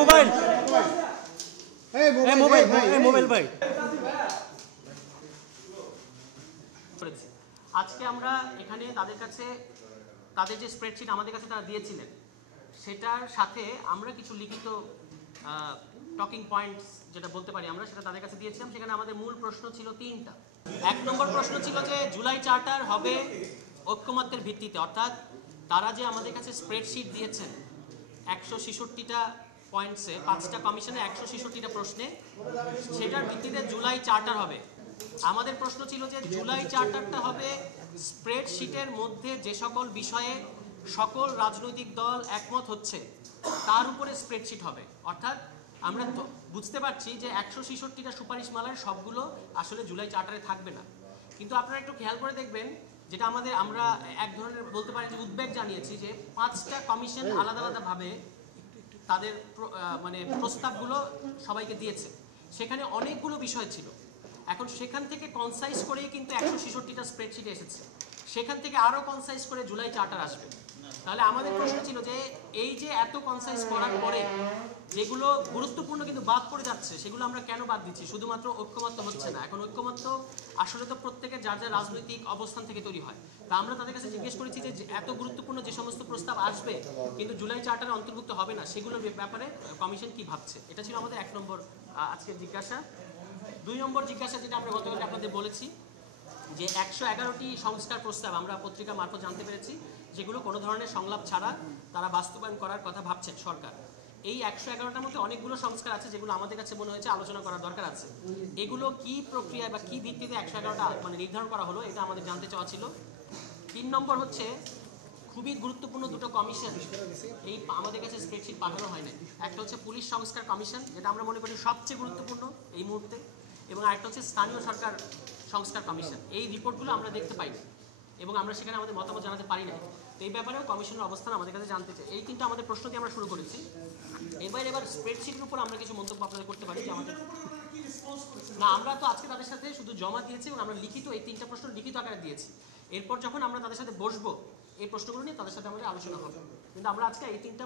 Mobile mobile ভাই আজকে আমরা এখানে তাদের কাছে তাদের যে স্প্রেডশিট আমাদের কাছে তারা দিয়েছিলেন সেটার সাথে আমরা কিছু লিখিত টকিং পয়েন্টস যেটা বলতে পারি আমরা সেটা তাদের কাছে দিয়েছিলাম। সেখানে আমাদের মূল প্রশ্ন ছিল তিনটা। 1 নম্বর প্রশ্ন ছিল যে জুলাই চার্টার হবে ঐক্যমত্যের ভিত্তিতে, অর্থাৎ তারা যে আমাদের কাছে স্প্রেডশিট দিয়েছেন 166টা পয়েন্টসে 5টা কমিশনে 166টা প্রশ্নে, সেটার ভিত্তিতে জুলাই চার্টার হবে। আমাদের প্রশ্ন ছিল যে জুলাই চার্টারটা হবে স্প্রেডশিটের মধ্যে যে সকল বিষয়ে সকল রাজনৈতিক দল একমত হচ্ছে তার উপরে স্প্রেডশিট হবে। অর্থাৎ আমরা বুঝতে পারছি যে 166টা সুপারিশমালার সবগুলো আসলে জুলাই চার্টারে থাকবে না, কিন্তু আপনারা একটু খেয়াল করে দেখবেন যেটা আমরা এক ধরনের বলতে পারি যে উদ্বেগ জানিয়েছি যে 5টা কমিশন আলাদা আলাদাভাবে তাদের মানে প্রস্তাবগুলো সবাইকে দিয়েছে, সেখানে অনেকগুলো বিষয় ছিল। এখন সেখান থেকে কনসাইজ করেই কিন্তু 166টা স্প্রেডশিট এসেছে, সেখান থেকে আরও কনসাইজ করে জুলাই চার্টার আসবে। তাহলে আমাদের প্রশ্ন ছিল যে এই যে এত কনসাইজ করার পরে যেগুলো গুরুত্বপূর্ণ কিন্তু বাদ পড়ে যাচ্ছে সেগুলো আমরা কেন বাদ দিচ্ছি? শুধুমাত্র ঐক্যমত্য হচ্ছে না। এখন ঐক্যমত্য আসলে তো প্রত্যেকের যার যার রাজনৈতিক অবস্থান থেকে তৈরি হয়। তা আমরা তাদের কাছে জিজ্ঞেস করেছি যে এত গুরুত্বপূর্ণ যে সমস্ত প্রস্তাব আসবে কিন্তু জুলাই চার্টারে অন্তর্ভুক্ত হবে না সেগুলোর ব্যাপারে কমিশন কি ভাবছে। এটা ছিল আমাদের 1 নম্বর আজকের জিজ্ঞাসা। 2 নম্বর জিজ্ঞাসা যেটা আমরা গতকাল আপনাদের বলেছি যে 111টি সংস্কার প্রস্তাব আমরা পত্রিকা মারফত জানতে পেরেছি যেগুলো কোনো ধরনের সংলাপ ছাড়া তারা বাস্তবায়ন করার কথা ভাবছেন সরকার। এই 111টার মধ্যে অনেকগুলো সংস্কার আছে যেগুলো আমাদের কাছে মনে হয়েছে আলোচনা করার দরকার আছে। এগুলো কি প্রক্রিয়ায় বা কি ভিত্তিতে 111টা মানে নির্ধারণ করা হলো এটা আমাদের জানতে চাওয়া ছিল। 3 নম্বর হচ্ছে খুবই গুরুত্বপূর্ণ দুটো কমিশন এই আমাদের কাছে স্প্রেডশিট পাঠানো হয় না। একটা হচ্ছে পুলিশ সংস্কার কমিশন, যেটা আমরা মনে করি সবচেয়ে গুরুত্বপূর্ণ এই মুহূর্তে, এবং আরেকটা হচ্ছে স্থানীয় সরকার সংস্কার কমিশন। এই রিপোর্টগুলো আমরা দেখতে পাই এবং আমরা সেখানে আমাদের মতামত জানাতে পারি না। তো এই ব্যাপারেও কমিশনের অবস্থান আমাদের কাছে জানতে চাই। এই কিন্তু আমাদের প্রশ্ন দিয়ে আমরা শুরু করেছি। এবার স্প্রেডশিটের উপর আমরা কিছু মন্তব্য আপনাদের করতে পারি যে আমাদের না, আমরা তো আজকে তাদের সাথে শুধু জমা দিয়েছি এবং আমরা লিখিত এই 3টা প্রশ্ন লিখিত আকারে দিয়েছি। এরপর যখন আমরা তাদের সাথে বসবো এই প্রশ্নগুলো নিয়ে তাদের সাথে আমাদের আলোচনা হবে, কিন্তু আমরা আজকে এই 3টা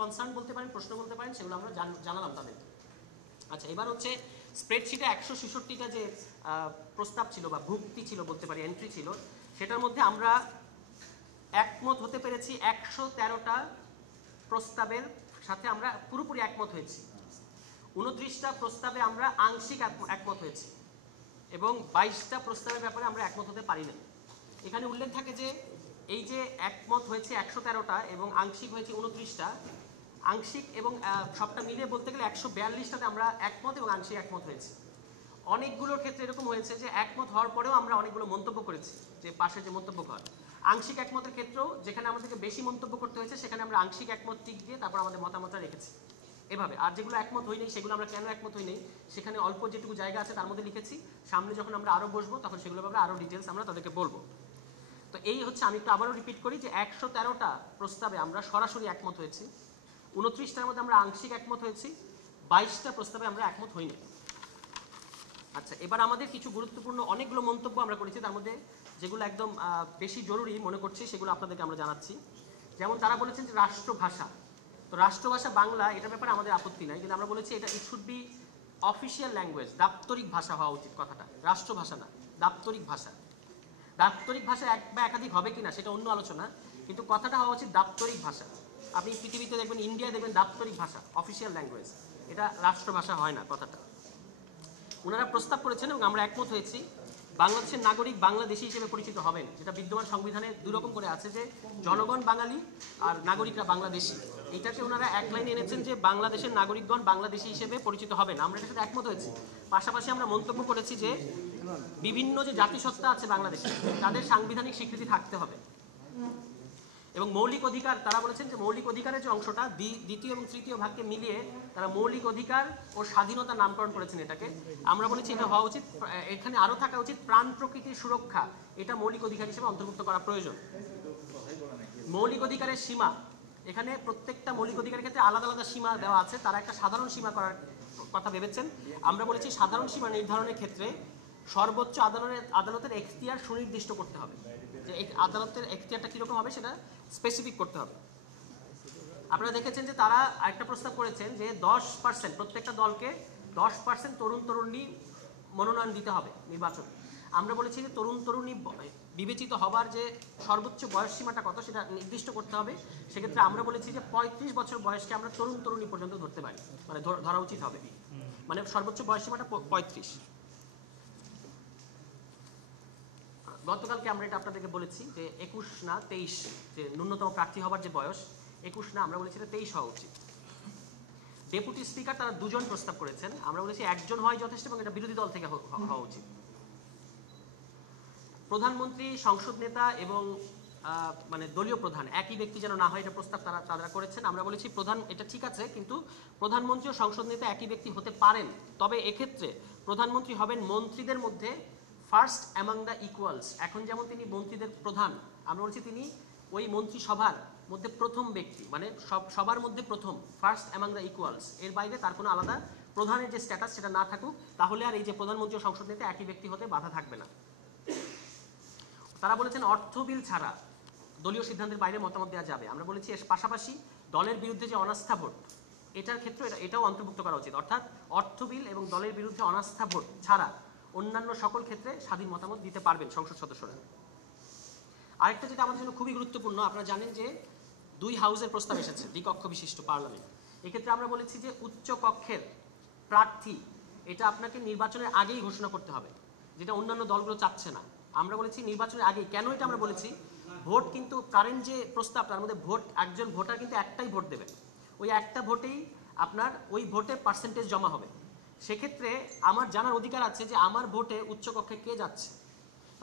কনসার্ন বলতে পারেন, প্রশ্ন বলতে পারেন, সেগুলো আমরা জানালাম তাদেরকে। আচ্ছা, এবার হচ্ছে স্প্রেডশিটে 166টা যে প্রস্তাব ছিল বা ভুক্তি ছিল বলতে পারি, এন্ট্রি ছিল, সেটার মধ্যে আমরা একমত হতে পেরেছি 113টা প্রস্তাবের সাথে আমরা পুরোপুরি একমত হয়েছি। 29টা প্রস্তাবে আমরা আংশিক একমত হয়েছি এবং 22টা প্রস্তাবের ব্যাপারে আমরা একমত হতে পারি না। এখানে উল্লেখ থাকে যে এই যে একমত হয়েছে 113টা এবং আংশিক হয়েছে 29টা, আংশিক এবং সবটা মিলিয়ে বলতে গেলে 142টাতে আমরা একমত এবং আংশিক একমত হয়েছি। অনেকগুলোর ক্ষেত্রে এরকম হয়েছে যে একমত হওয়ার পরেও আমরা অনেকগুলো মন্তব্য করেছি, যে পাশে যে মন্তব্য কর। আংশিক একমতের ক্ষেত্রেও যেখানে আমাদেরকে বেশি মন্তব্য করতে হয়েছে সেখানে আমরা আংশিক একমত টিক দিয়ে তারপর আমাদের মতামতটা রেখেছি এভাবে। আর যেগুলো একমত হই নেই সেগুলো আমরা কেন একমত হই নেই সেখানে অল্প যেটুকু জায়গা আছে তার মধ্যে লিখেছি। সামনে যখন আমরা আরও বসবো তখন সেগুলো ব্যাপারে আরও ডিটেলস আমরা তাদেরকে বলবো। তো এই হচ্ছে, আমি একটু আবারও রিপিট করি যে 113টা প্রস্তাবে আমরা সরাসরি একমত হয়েছি, 29টার মধ্যে আমরা আংশিক একমত হয়েছি, 22টা প্রস্তাবে আমরা একমত হইনি। আচ্ছা, এবার আমাদের কিছু গুরুত্বপূর্ণ অনেকগুলো মন্তব্য আমরা করেছি, তার মধ্যে যেগুলো একদম বেশি জরুরি মনে করছি সেগুলো আপনাদেরকে আমরা জানাচ্ছি। যেমন তারা বলেছেন যে রাষ্ট্রভাষা, তো রাষ্ট্রভাষা বাংলা, এটার ব্যাপারে আমাদের আপত্তি নাই, কিন্তু আমরা বলেছি এটা it should be official language, দাপ্তরিক ভাষা হওয়া উচিত। কথাটা রাষ্ট্রভাষা না, দাপ্তরিক ভাষা। দাপ্তরিক ভাষা এক বা একাধিক হবে কিনা সেটা অন্য আলোচনা, কিন্তু কথাটা হওয়া উচিত দাপ্তরিক ভাষা। আপনি পৃথিবীতে দেখবেন, ইন্ডিয়ায় দেখবেন দাপ্তরিক ভাষা, অফিসিয়াল ল্যাঙ্গুয়েজ, এটা রাষ্ট্রভাষা হয় না কথাটা। ওনারা প্রস্তাব করেছেন এবং আমরা একমত হয়েছি বাংলাদেশের নাগরিক বাংলাদেশী হিসেবে পরিচিত হবেন, যেটা বিদ্যমান সংবিধানে 2 রকম করে আছে, যে জনগণ বাঙালি আর নাগরিকরা বাংলাদেশি। এইটাকে ওনারা এক লাইনে এনেছেন যে বাংলাদেশের নাগরিকগণ বাংলাদেশী হিসেবে পরিচিত হবেন। আমরা এটার সাথে একমত হয়েছি। পাশাপাশি আমরা মন্তব্য করেছি যে বিভিন্ন যে জাতিসত্তা আছে বাংলাদেশে তাদের সাংবিধানিক স্বীকৃতি থাকতে হবে এবং মৌলিক অধিকার, তারা বলেছেন যে মৌলিক অধিকারের যে অংশটা 2য় এবং 3য় ভাগকে মিলিয়ে তারা মৌলিক অধিকার ও স্বাধীনতা নামকরণ করেছেন এটাকে। আমরা বলেছি এটা হওয়া উচিত, এখানে আরও থাকা উচিত প্রাণ প্রকৃতির সুরক্ষা, এটা মৌলিক অধিকার হিসেবে অন্তর্ভুক্ত করা প্রয়োজন। মৌলিক অধিকারের সীমা, এখানে প্রত্যেকটা মৌলিক অধিকারের ক্ষেত্রে আলাদা আলাদা সীমা দেওয়া আছে, তারা একটা সাধারণ সীমা করার কথা ভেবেছেন। আমরা বলেছি সাধারণ সীমা নির্ধারণের ক্ষেত্রে সর্বোচ্চ আদালতের এখতিয়ার সুনির্দিষ্ট করতে হবে, যে এই আদালতের এখতিয়ারটা কীরকম হবে সেটা স্পেসিফিক করতে হবে। আপনারা দেখেছেন যে তারা একটা প্রস্তাব করেছেন যে 10% প্রত্যেকটা দলকে 10% তরুণ তরুণী মনোনয়ন দিতে হবে নির্বাচন। আমরা বলেছি যে তরুণ তরুণী বিবেচিত হবার যে সর্বোচ্চ বয়স সীমাটা কত সেটা নির্দিষ্ট করতে হবে। সেক্ষেত্রে আমরা বলেছি যে 35 বছর বয়সকে আমরা তরুণ তরুণী পর্যন্ত ধরতে পারি, মানে ধরা উচিত হবে, মানে সর্বোচ্চ বয়স সীমাটা 35। গতকালকে আমরা এটা আপনাদেরকে বলেছি যে 21 না 23, যে ন্যূনতম প্রার্থী হবার যে বয়স 21 না, আমরা বলেছি 23 হওয়া উচিত। ডেপুটি স্পিকার তারা 2 জন প্রস্তাব করেছেন, আমরা বলেছি 1 জন হয় যথেষ্ট এবং এটা বিরোধী দল থেকে হওয়া উচিত। প্রধানমন্ত্রী, সংসদ নেতা এবং মানে দলীয় প্রধান একই ব্যক্তি যেন না হয় এটা প্রস্তাব তারা করেছেন। আমরা বলেছি এটা ঠিক আছে, কিন্তু প্রধানমন্ত্রী ও সংসদ নেতা একই ব্যক্তি হতে পারেন, তবে এক্ষেত্রে প্রধানমন্ত্রী হবেন মন্ত্রীদের মধ্যে ফার্স্ট অ্যামাং দ্য ইকুয়ালস। এখন যেমন তিনি মন্ত্রীদের প্রধান, আমরা বলছি তিনি ওই মন্ত্রিসভার মধ্যে প্রথম ব্যক্তি, মানে সবার মধ্যে প্রথম, ফার্স্ট অ্যামাং দ্য ইকুয়ালস। এর বাইরে তার কোনো আলাদা প্রধানের যে স্ট্যাটাস সেটা না থাকুক, তাহলে আর এই যে প্রধানমন্ত্রী ও সংসদ নেতা একই ব্যক্তি হতে বাধা থাকবে না। তারা বলেছেন অর্থ বিল ছাড়া দলীয় সিদ্ধান্তের বাইরে মতামত দেওয়া যাবে। আমরা বলেছি এর পাশাপাশি দলের বিরুদ্ধে যে অনাস্থা ভোট, এটার ক্ষেত্রে এটাও অন্তর্ভুক্ত করা উচিত, অর্থাৎ অর্থ বিল এবং দলের বিরুদ্ধে অনাস্থা ভোট ছাড়া অন্যান্য সকল ক্ষেত্রে স্বাধীন মতামত দিতে পারবেন সংসদ সদস্যরা। আরেকটা যেটা আমাদের জন্য খুবই গুরুত্বপূর্ণ, আপনারা জানেন যে 2 হাউসের প্রস্তাব এসেছে, দ্বিকক্ষ বিশিষ্ট পার্লামেন্ট। এক্ষেত্রে আমরা বলেছি যে উচ্চ কক্ষের প্রার্থী এটা আপনাকে নির্বাচনের আগেই ঘোষণা করতে হবে, যেটা অন্যান্য দলগুলো চাচ্ছে না। আমরা বলেছি নির্বাচনের আগেই। কেন এটা আমরা বলেছি, ভোট কিন্তু কারেন্ট যে প্রস্তাব তার মধ্যে ভোট, একজন ভোটার কিন্তু একটাই ভোট দেবেন, ওই একটা ভোটেই আপনার ওই ভোটে পার্সেন্টেজ জমা হবে। সেক্ষেত্রে আমার জানার অধিকার আছে যে আমার ভোটে উচ্চকক্ষে কে যাচ্ছে।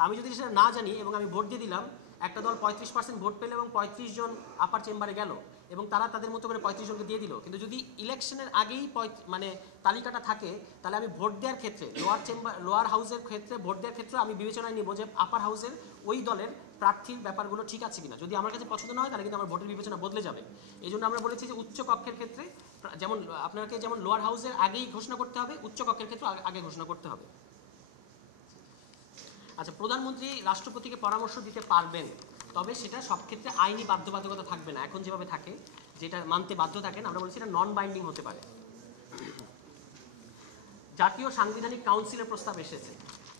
আমি যদি সেটা না জানি এবং আমি ভোট দিয়ে দিলাম, একটা দল 35% ভোট পেল এবং 35 জন আপার চেম্বারে গেল এবং তারা তাদের মতো করে 35 জনকে দিয়ে দিল, কিন্তু যদি ইলেকশনের আগেই মানে তালিকাটা থাকে, তাহলে আমি ভোট দেওয়ার ক্ষেত্রে লোয়ার হাউসের ক্ষেত্রে ভোট দেওয়ার ক্ষেত্রে আমি বিবেচনায় নিব যে আপার হাউসের ওই দলের প্রার্থীর ব্যাপারগুলো ঠিক আছে কিনা। যদি আমার কাছে পছন্দ না হয় তাহলে কিন্তু আমার ভোটের বিবেচনা বদলে যাবে। এই জন্য আমরা বলেছি যে উচ্চ কক্ষের ক্ষেত্রে যেমন আপনাকে যেমন লোয়ার হাউসের আগেই ঘোষণা করতে হবে, উচ্চ কক্ষের ক্ষেত্রে আগে ঘোষণা করতে হবে। আচ্ছা, প্রধানমন্ত্রী রাষ্ট্রপতিকে পরামর্শ দিতে পারবেন, তবে সেটা সব ক্ষেত্রে আইনি বাধ্যবাধকতা থাকবে না। এখন যেভাবে থাকে, যেটা মানতে বাধ্য থাকেন, আমরা বলছি এটা নন বাইন্ডিং হতে পারে। জাতীয় সাংবিধানিক কাউন্সিলের প্রস্তাব এসেছে,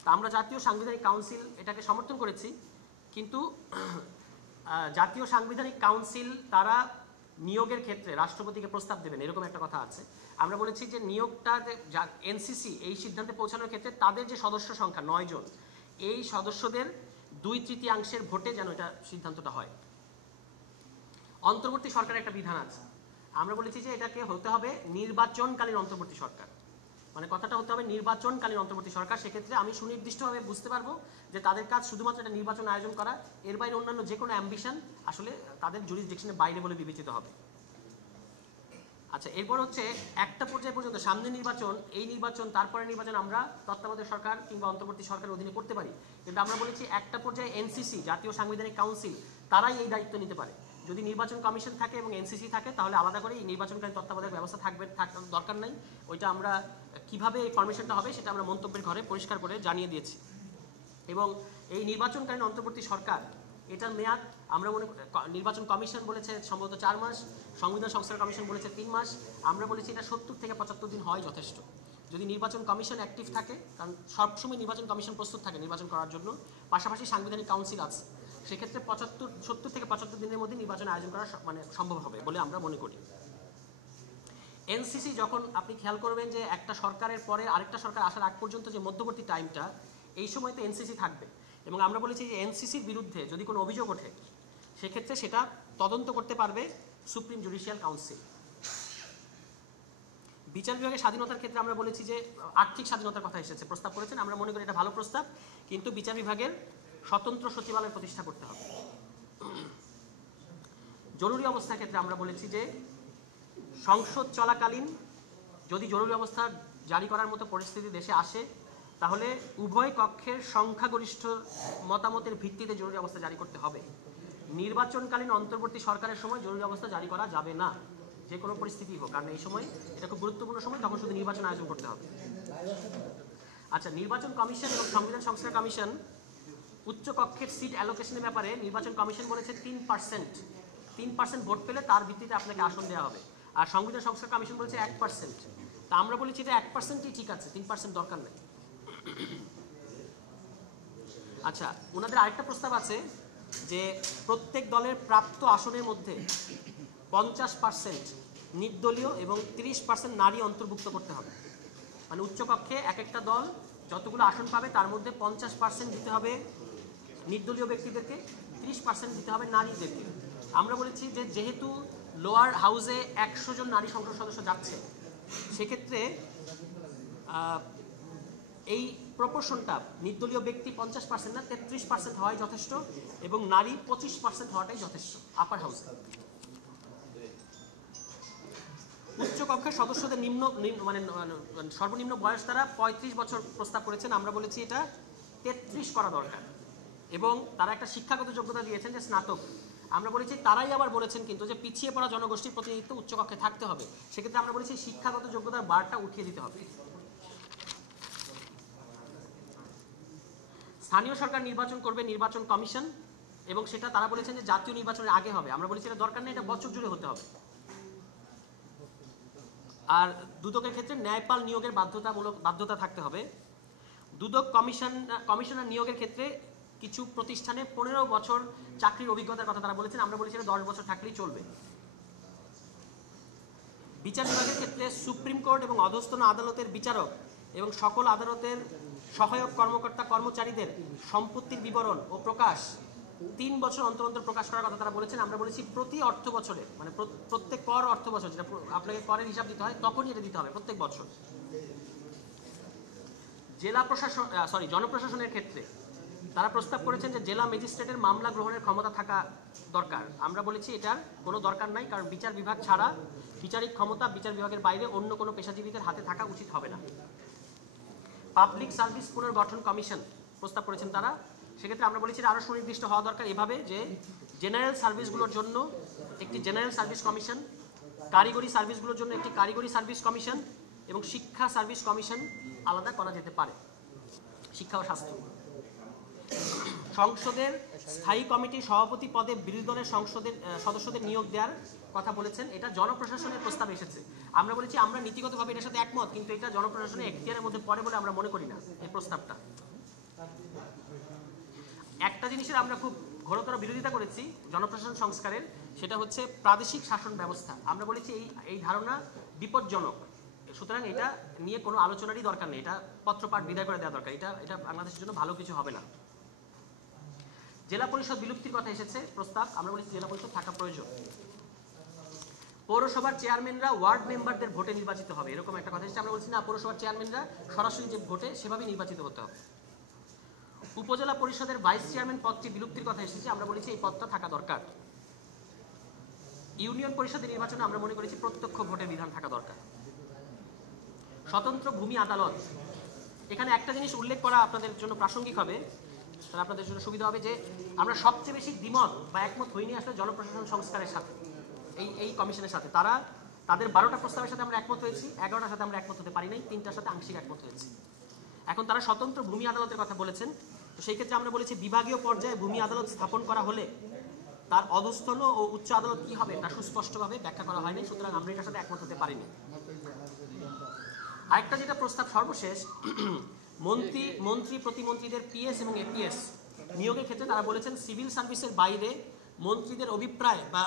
তা আমরা জাতীয় সাংবিধানিক কাউন্সিল এটাকে সমর্থন করেছি, কিন্তু জাতীয় সাংবিধানিক কাউন্সিল তারা নিয়োগের ক্ষেত্রে রাষ্ট্রপতিকে প্রস্তাব দেবেন এরকম একটা কথা আছে। আমরা বলেছি যে নিয়োগটা এনসিসি এই সিদ্ধান্তে পৌঁছানোর ক্ষেত্রে তাদের যে সদস্য সংখ্যা 9 জন, এই সদস্যদের 2/3 ভোটে যেন এটা সিদ্ধান্তটা হয়। অন্তর্বর্তী সরকারের একটা বিধান আছে, আমরা বলেছি যে এটাকে হতে হবে নির্বাচনকালীন অন্তর্বর্তী সরকার, মানে কথাটা হতে হবে নির্বাচনকালীন অন্তর্বর্তী সরকার। সেক্ষেত্রে আমি সুনির্দিষ্টভাবে বুঝতে পারবো যে তাদের কাজ শুধুমাত্র একটা নির্বাচন আয়োজন করা, এর বাইরে অন্যান্য যে কোনো অ্যাম্বিশন আসলে তাদের জুরিসডিকশনের বাইরে বলে বিবেচিত হবে। আচ্ছা, এরপর হচ্ছে একটা পর্যায় পর্যন্ত সামনে নির্বাচন, এই নির্বাচন তারপরে নির্বাচন আমরা তত্ত্বাবধায়ক সরকার কিংবা অন্তর্বর্তী সরকারের অধীনে করতে পারি, কিন্তু আমরা বলেছি একটা পর্যায়ে এনসিসি জাতীয় সাংবিধানিক কাউন্সিল তারাই এই দায়িত্ব নিতে পারে। যদি নির্বাচন কমিশন থাকে এবং এনসিসি থাকে তাহলে আলাদা করে এই নির্বাচনকালীন তত্ত্বাবধায়ক ব্যবস্থা থাকার দরকার নাই। ওইটা আমরা কিভাবে এই ফরমেশনটা হবে সেটা আমরা মন্তব্যের ঘরে পরিষ্কার করে জানিয়ে দিয়েছি। এবং এই নির্বাচনকালীন অন্তর্বর্তী সরকার এটার মেয়াদ আমরা নির্বাচন কমিশন বলেছে সম্ভবত 4 মাস, সংবিধান সংস্কার কমিশন বলেছে 3 মাস, আমরা বলেছি এটা 70 থেকে 75 দিন হয় যথেষ্ট। যদি নির্বাচন কমিশন অ্যাক্টিভ থাকে, কারণ সবসময় নির্বাচন কমিশন প্রস্তুত থাকে নির্বাচন করার জন্য, পাশাপাশি সাংবিধানিক কাউন্সিল আছে, সেক্ষেত্রে 70 থেকে 75 দিনের মধ্যে নির্বাচন আয়োজন করা মানে সম্ভব হবে বলে আমরা মনে করি। এনসিসি যখন আপনি খেয়াল করবেন যে একটা সরকারের পরে আরেকটা সরকার আসার আগ পর্যন্ত যে মধ্যবর্তী টাইমটা, এই সময় তো এনসিসি থাকবে, এবং আমরা বলেছি যে এনসিসির বিরুদ্ধে যদি কোনো অভিযোগ ওঠে সেক্ষেত্রে সেটা তদন্ত করতে পারবে সুপ্রিম জুডিশিয়াল কাউন্সিল। বিচার বিভাগের স্বাধীনতার ক্ষেত্রে আমরা বলেছি যে আর্থিক স্বাধীনতার কথা এসেছে, প্রস্তাব করেছেন, আমরা মনে করি এটা ভালো প্রস্তাব, কিন্তু বিচার বিভাগের স্বতন্ত্র সচিবালয় প্রতিষ্ঠা করতে হবে। জরুরি অবস্থার ক্ষেত্রে আমরা বলেছি যে সংসদ চলাকালীন যদি জরুরি অবস্থা জারি করার মতো পরিস্থিতি দেশে আসে, তাহলে উভয় কক্ষের সংখ্যাগরিষ্ঠ মতামতের ভিত্তিতে জরুরি অবস্থা জারি করতে হবে। নির্বাচনকালীন অন্তর্বর্তী সরকারের সময় জরুরি অবস্থা জারি করা যাবে না, যে কোনো পরিস্থিতি হোক, কারণ এই সময় এটা খুব গুরুত্বপূর্ণ সময়, তখন শুধু নির্বাচন আয়োজন করতে হবে। আচ্ছা, নির্বাচন কমিশন এবং সংবিধান সংস্কার কমিশন উচ্চ কক্ষের সিট অ্যালোকেশনের ব্যাপারে নির্বাচন কমিশন বলেছে 3% 3% ভোট পেলে তার ভিত্তিতে আপনাকে আসন দেওয়া হবে। আর সংবিধান সংস্কার কমিশন বলেছে 1%। তা আমরা বলেছি এটা 1%ই ঠিক আছে, 3% দরকার নেই। আচ্ছা, ওনাদের আরেকটা প্রস্তাব আছে যে প্রত্যেক দলের প্রাপ্ত আসনের মধ্যে 50% নির্দলীয় এবং 30% নারী অন্তর্ভুক্ত করতে হবে। মানে উচ্চকক্ষে এক একটা দল যতগুলো আসন পাবে তার মধ্যে 50% দিতে হবে নির্দলীয় ব্যক্তিদেরকে, 30% দিতে হবে নারীদেরকে। আমরা বলেছি যে যেহেতু লোয়ার হাউসে 100 জন নারী সংসদ সদস্য যাচ্ছে, সেক্ষেত্রে এই প্রপোর্শনটা নির্দলীয় ব্যক্তি 50% না 33% হওয়াই যথেষ্ট, এবং নারী 25% হওয়াটাই যথেষ্ট আপার হাউসে। উচ্চকক্ষের সদস্যদের মানে সর্বনিম্ন বয়স তারা 35 বছর প্রস্তাব করেছেন। আমরা বলেছি এটা 33 করা দরকার, এবং তারা একটা শিক্ষাগত যোগ্যতা দিয়েছেন যে স্নাতক। আমরা বলেছি তারাই আবার বলেছেন কিন্তু যে পিছিয়ে পড়া জনগোষ্ঠীর প্রতিনিধিত্ব উচ্চকক্ষে থাকতে হবে। সেক্ষেত্রে আমরা বলেছি শিক্ষাগত যোগ্যতার বারটা উঠিয়ে দিতে হবে। স্থানীয় সরকার নির্বাচন করবে নির্বাচন কমিশন, এবং সেটা তারা বলেছেন যে জাতীয় নির্বাচনের আগে হবে। আমরা বলেছি এটা দরকার নেই, এটা বছর জুড়ে হতে হবে। আর দুদকের ক্ষেত্রে ন্যায়পাল নিয়োগের বাধ্যতা থাকতে হবে। দুদক কমিশনার নিয়োগের ক্ষেত্রে কিছু প্রতিষ্ঠানে 15 বছর চাকরির অভিজ্ঞতার কথা তারা বলেছেন। আমরা বলেছি 10 বছর থাকলেই চলবে। বিচার বিভাগের ক্ষেত্রে সুপ্রিম কোর্ট এবং অধস্তন আদালতের বিচারক এবং সকল আদালতের সহায়ক কর্মকর্তা কর্মচারীদের সম্পত্তির বিবরণ ও প্রকাশ 3 বছর অন্তর অন্তর প্রকাশ করার কথা তারা বলেছেন। আমরা বলেছি প্রতি অর্থ বছরে, মানে প্রত্যেক কর অর্থ বছর যেটা আপনাকে করের হিসাব দিতে হয় তখনই এটা দিতে হবে প্রত্যেক বছর। জনপ্রশাসনের ক্ষেত্রে তারা প্রস্তাব করেছেন যে জেলা ম্যাজিস্ট্রেটের মামলা গ্রহণের ক্ষমতা থাকা দরকার। আমরা বলেছি এটার কোনো দরকার নাই, কারণ বিচার বিভাগ ছাড়া বিচারিক ক্ষমতা বিচার বিভাগের বাইরে অন্য কোনো পেশাজীবীদের হাতে থাকা উচিত হবে না। পাবলিক সার্ভিস পুনর্গঠন কমিশন প্রস্তাব করেছেন তারা। সেক্ষেত্রে আমরা বলেছি আরও সুনির্দিষ্ট হওয়া দরকার এভাবে যে জেনারেল সার্ভিসগুলোর জন্য একটি জেনারেল সার্ভিস কমিশন, কারিগরি সার্ভিসগুলোর জন্য একটি কারিগরি সার্ভিস কমিশন, এবং শিক্ষা সার্ভিস কমিশন আলাদা করা যেতে পারে। শিক্ষা ও স্বাস্থ্য। সংসদের স্থায়ী কমিটির সভাপতি পদে বিরোধী দলের সদস্যদের নিয়োগ দেওয়ার কথা বলেছেন। এটা জনপ্রশাসনের প্রস্তাব এসেছে। আমরা বলেছি আমরা নীতিগতভাবে এটার সাথে একমত, কিন্তু এটা জনপ্রশাসনের এখতিয়ারের মধ্যে পড়ে বলে আমরা মনে করি না এই প্রস্তাবটা। একটা জিনিসের আমরা খুব ঘোরতর বিরোধিতা করেছি জনপ্রশাসন সংস্কারের, সেটা হচ্ছে প্রাদেশিক শাসন ব্যবস্থা। আমরা বলেছি এই ধারণা বিপজ্জনক, সুতরাং এটা নিয়ে কোনো আলোচনারই দরকার নেই, এটা পত্রপাঠ বিদায় করে দেওয়া দরকার। এটা বাংলাদেশের জন্য ভালো কিছু হবে না। জেলা পরিষদ বিলুপ্তির কথা এসেছে প্রস্তাব। আমরা বলেছি জেলা পরিষদ থাকা প্রয়োজন। পৌরসভার চেয়ারম্যানরা ওয়ার্ড মেম্বারদের ভোটে নির্বাচিত হবে, এরকম একটা কথা এসেছে। আমরা বলছি না, পৌরসভার চেয়ারম্যানরা সরাসরি যে ভোটে সেভাবে নির্বাচিত হতে হবে। উপজেলা পরিষদের ভাইস চেয়ারম্যান পদটি বিলুপ্তির কথা এসেছে। আমরা বলেছি এই পদটা থাকা দরকার। ইউনিয়ন পরিষদের নির্বাচনে আমরা মনে করেছি প্রত্যক্ষ ভোটের বিধান থাকা দরকার। স্বতন্ত্র ভূমি আদালত, এখানে একটা জিনিস উল্লেখ করা আপনাদের জন্য প্রাসঙ্গিক হবে, তাহলে আপনাদের জন্য সুবিধা হবে, যে আমরা সবচেয়ে বেশি দ্বিমত বা একমত হইনি আসলে জনপ্রশাসন সংস্কারের সাথে, এই কমিশনের সাথে। তাদের 12টা প্রস্তাবের সাথে আমরা একমত হয়েছি, 11টার সাথে আমরা একমত হতে পারি নাই, 3টার সাথে আংশিক একমত হয়েছি। এখন তারা স্বতন্ত্র ভূমি আদালতের কথা বলেছেন। তো সেই ক্ষেত্রে আমরা বলেছি বিভাগীয় পর্যায়ে ভূমি আদালত স্থাপন করা হলে তার অধস্তন ও উচ্চ আদালত কি হবে তা সুস্পষ্টভাবে ব্যাখ্যা করা হয়নি, সুতরাং আমরা এটার সাথে একমত হতে পারিনি। আরেকটা যেটা প্রস্তাব সর্বশেষ, মন্ত্রী প্রতিমন্ত্রীদের পিএস এবং এপিএস নিয়োগের ক্ষেত্রে তারা বলেছেন সিভিল সার্ভিসের বাইরে মন্ত্রীদের অভিপ্রায় বা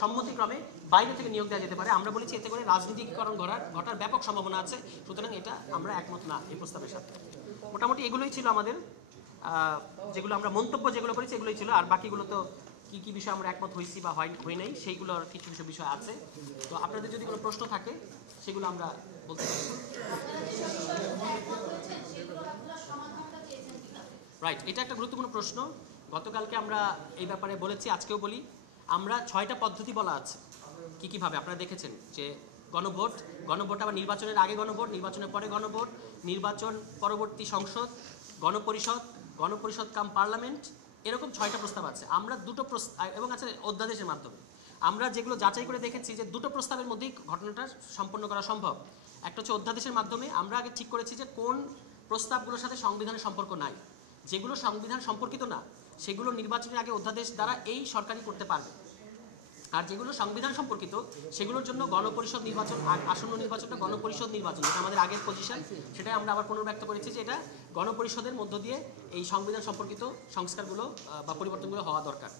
সম্মতিক্রমে বাইরে থেকে নিয়োগ দেওয়া যেতে পারে। আমরা বলেছি এতে করে রাজনীতিকরণ ঘটার ব্যাপক সম্ভাবনা আছে, সুতরাং এটা আমরা একমত না এই প্রস্তাবের সাথে। মোটামুটি এগুলোই ছিল আমাদের, যেগুলো আমরা মন্তব্য যেগুলো করেছি এগুলোই ছিল। আর বাকিগুলো তো কি কি বিষয়ে আমরা একমত হয়েছি বা হই নাই সেইগুলোর কিছু কিছু বিষয় আছে। তো আপনাদের যদি কোনো প্রশ্ন থাকে সেগুলো আমরা বলতে পারি। রাইট, এটা একটা গুরুত্বপূর্ণ প্রশ্ন। গতকালকে আমরা এই ব্যাপারে বলেছি, আজকেও বলি। আমরা 6টা পদ্ধতি বলা আছে কি কিভাবে, আপনারা দেখেছেন যে গণভোট, আবার নির্বাচনের আগে গণভোট, নির্বাচনের পরে গণভোট, নির্বাচন পরবর্তী সংসদ, গণপরিষদ কাম পার্লামেন্ট, এরকম 6টা প্রস্তাব আছে। আমরা দুটো প্রস্তাব এবং আছে অধ্যাদেশের মাধ্যমে। আমরা যেগুলো যাচাই করে দেখেছি যে দুটো প্রস্তাবের মধ্যেই ঘটনাটা সম্পন্ন করা সম্ভব। একটা হচ্ছে অধ্যাদেশের মাধ্যমে। আমরা আগে ঠিক করেছি যে কোন প্রস্তাবগুলোর সাথে সংবিধানের সম্পর্ক নাই, যেগুলো সংবিধান সম্পর্কিত না সেগুলো নির্বাচনের আগে অধ্যাদেশ দ্বারা এই সরকারই করতে পারবে। আর যেগুলো সংবিধান সম্পর্কিত সেগুলোর জন্য গণপরিষদ নির্বাচন, আসন্ন নির্বাচনটা গণপরিষদ নির্বাচন, যেটা আমাদের আগের পজিশন, সেটাই আমরা আবার পুনর্ব্যক্ত করেছি যে এটা গণপরিষদের মধ্য দিয়ে এই সংবিধান সম্পর্কিত সংস্কারগুলো বা পরিবর্তনগুলো হওয়া দরকার।